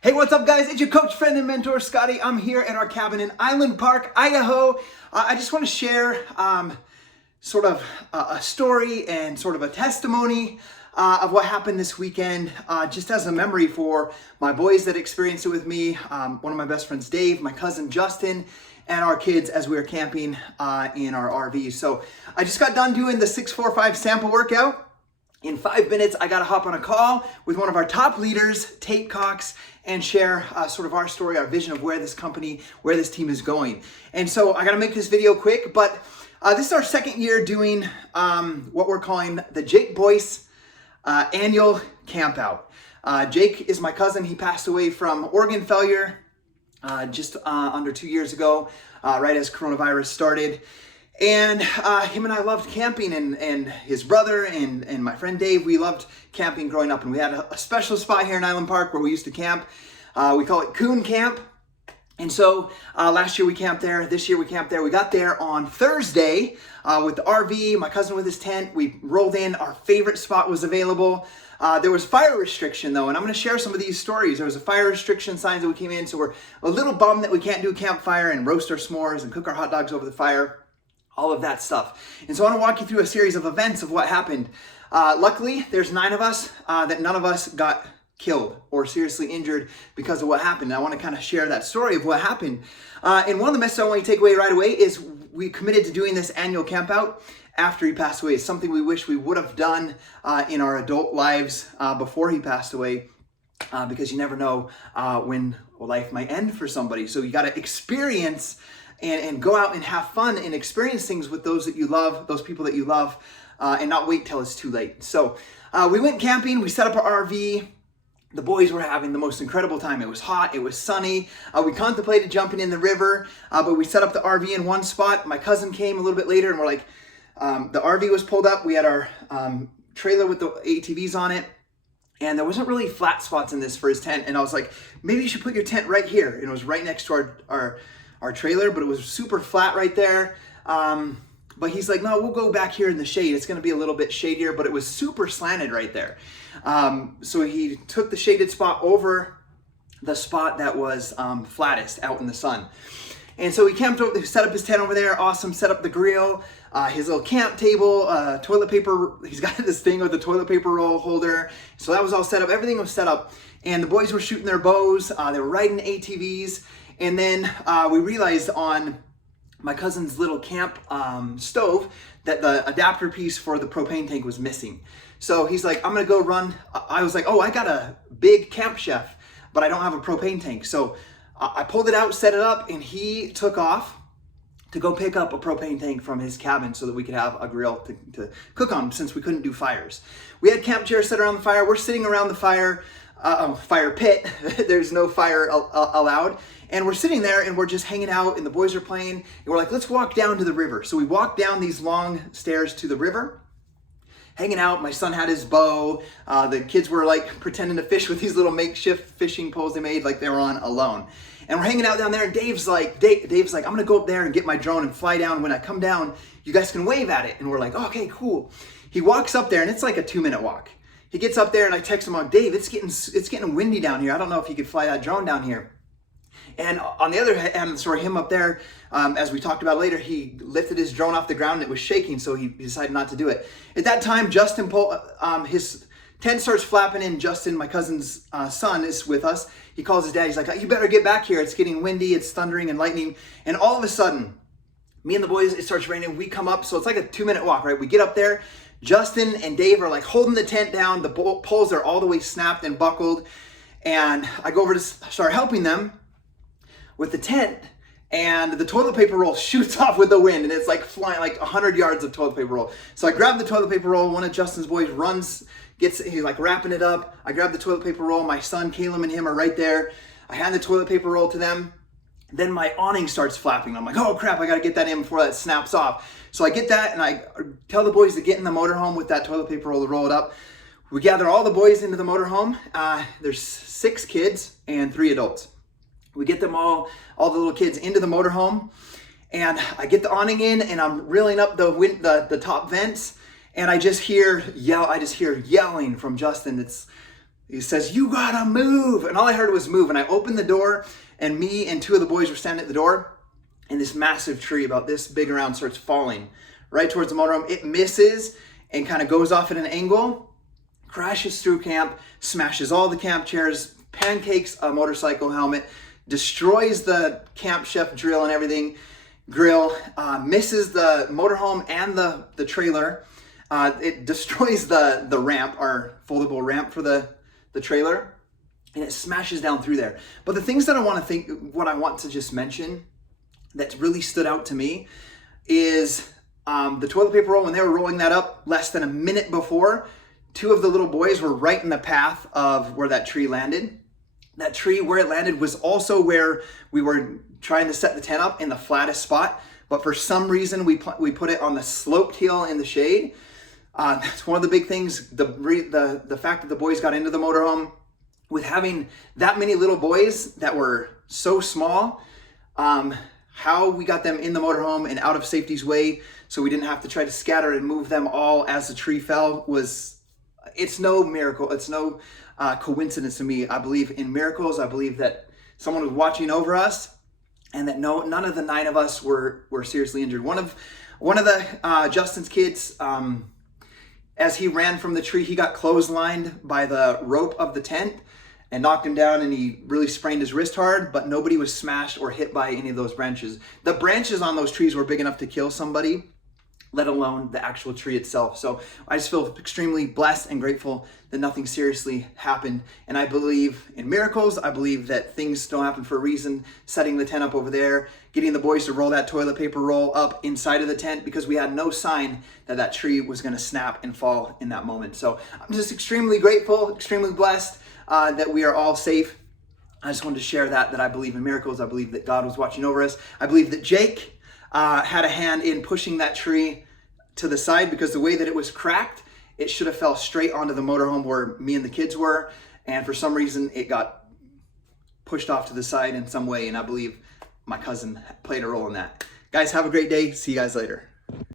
Hey, what's up, guys? It's your coach, friend, and mentor, Scotty. I'm here at our cabin in Island Park, Idaho. I just want to share sort of a story and sort of a testimony of what happened this weekend, just as a memory for my boys that experienced it with me, one of my best friends, Dave, my cousin, Justin, and our kids as we were camping in our RV. So I just got done doing the 6-4-5 sample workout. In 5 minutes, I got to hop on a call with one of our top leaders, Tate Cox, and share sort of our story, our vision of where this company, where this team is going. And so I got to make this video quick, but this is our second year doing what we're calling the Jake Boyce annual camp out. Jake is my cousin. He passed away from organ failure just under 2 years ago, right as coronavirus started. And him and I loved camping, and his brother and my friend Dave, we loved camping growing up. And we had a special spot here in Island Park where we used to camp. We call it Coon Camp. And so last year we camped there. This year we camped there. We got there on Thursday with the RV, my cousin with his tent. We rolled in. Our favorite spot was available. There was fire restriction though, and I'm going to share some of these stories. There was a fire restriction signs that we came in, so we're a little bummed that we can't do a campfire and roast our s'mores and cook our hot dogs over the fire. All of that stuff. And so I want to walk you through a series of events of what happened. Luckily, there's 9 of us that none of us got killed or seriously injured because of what happened. And I want to kind of share that story of what happened. And one of the messages I want you to take away right away is we committed to doing this annual camp out after he passed away. It's something we wish we would have done in our adult lives before he passed away. Because you never know when life might end for somebody. So you got to experience and go out and have fun and experience things with those that you love, those people that you love, and not wait till it's too late. So we went camping, we set up our RV. The boys were having the most incredible time. It was hot, it was sunny. We contemplated jumping in the river, but we set up the RV in one spot. My cousin came a little bit later and we're like, the RV was pulled up. We had our trailer with the ATVs on it. And there wasn't really flat spots in this for his tent. And I was like, maybe you should put your tent right here. And it was right next to our trailer, but it was super flat right there. But he's like, no, we'll go back here in the shade. It's gonna be a little bit shadier, but it was super slanted right there. So he took the shaded spot over the spot that was flattest out in the sun. And so he camped over, set up his tent over there, awesome, set up the grill, his little camp table, toilet paper, he's got this thing with a toilet paper roll holder. So that was all set up, everything was set up. And the boys were shooting their bows, they were riding ATVs. And then we realized on my cousin's little camp stove that the adapter piece for the propane tank was missing. So he's like, I'm gonna go run. I was like, oh, I got a big Camp Chef, but I don't have a propane tank. So I pulled it out, set it up, and he took off to go pick up a propane tank from his cabin so that we could have a grill to cook on since we couldn't do fires. We had camp chairs set around the fire. We're sitting around the fire pit. There's no fire allowed. And we're sitting there and we're just hanging out and the boys are playing. And we're like, let's walk down to the river. So we walked down these long stairs to the river, hanging out. My son had his bow. The kids were like pretending to fish with these little makeshift fishing poles they made like they were on alone. And we're hanging out down there and Dave's like, I'm gonna go up there and get my drone and fly down. When I come down, you guys can wave at it. And we're like, oh, okay, cool. He walks up there and it's like a 2-minute walk. He gets up there and I text him on, Dave, it's getting windy down here. I don't know if you could fly that drone down here. And on the other hand, sorry, him up there, as we talked about later, he lifted his drone off the ground and it was shaking, so he decided not to do it. At that time, Justin, his tent starts flapping and Justin, my cousin's son, is with us. He calls his dad, he's like, you better get back here. It's getting windy, it's thundering and lightning. And all of a sudden, me and the boys, it starts raining, we come up, so it's like a 2-minute walk, right? We get up there, Justin and Dave are like holding the tent down, the poles are all the way snapped and buckled, and I go over to start helping them with the tent, and the toilet paper roll shoots off with the wind, and it's like flying like 100 yards of toilet paper roll. So I grab the toilet paper roll, one of Justin's boys runs, he's like wrapping it up. I grab the toilet paper roll, my son, Caleb, and him are right there. I hand the toilet paper roll to them. Then my awning starts flapping. I'm like, oh crap, I gotta get that in before that snaps off. So I get that, and I tell the boys to get in the motorhome with that toilet paper roll to roll it up. We gather all the boys into the motorhome. There's 6 kids and 3 adults. We get them all the little kids into the motorhome, and I get the awning in, and I'm reeling up the top vents, and I just hear yelling from Justin. he says, "You gotta move." And all I heard was move. And I opened the door, and me and two of the boys were standing at the door, and this massive tree about this big around starts falling right towards the motorhome. It misses and kind of goes off at an angle, crashes through camp, smashes all the camp chairs, pancakes a motorcycle helmet, destroys the Camp Chef grill and everything, misses the motorhome and the trailer. It destroys the ramp, our foldable ramp for the trailer, and it smashes down through there. But the things that what I want to just mention that really stood out to me is the toilet paper roll. When they were rolling that up less than a minute before, two of the little boys were right in the path of where that tree landed. That tree, where it landed, was also where we were trying to set the tent up, in the flattest spot. But for some reason, we put it on the sloped hill in the shade. That's one of the big things. The fact that the boys got into the motorhome, with having that many little boys that were so small, how we got them in the motorhome and out of safety's way, so we didn't have to try to scatter and move them all as the tree fell, it's no miracle. It's no coincidence to me. I believe in miracles. I believe that someone was watching over us, and that none of the 9 of us were seriously injured. One of the Justin's kids, as he ran from the tree, he got clotheslined by the rope of the tent and knocked him down, and he really sprained his wrist hard, but nobody was smashed or hit by any of those branches. The branches on those trees were big enough to kill somebody, let alone the actual tree itself. So I just feel extremely blessed and grateful that nothing seriously happened. And I believe in miracles. I believe that things don't happen for a reason. Setting the tent up over there, getting the boys to roll that toilet paper roll up inside of the tent, because we had no sign that tree was going to snap and fall in that moment. So I'm just extremely grateful, extremely blessed that we are all safe. I just wanted to share that I believe in miracles. I believe that God was watching over us. I believe that Jake had a hand in pushing that tree to the side, because the way that it was cracked, it should have fell straight onto the motorhome where me and the kids were, and for some reason it got pushed off to the side in some way, and I believe my cousin played a role in that. Guys, have a great day. See you guys later.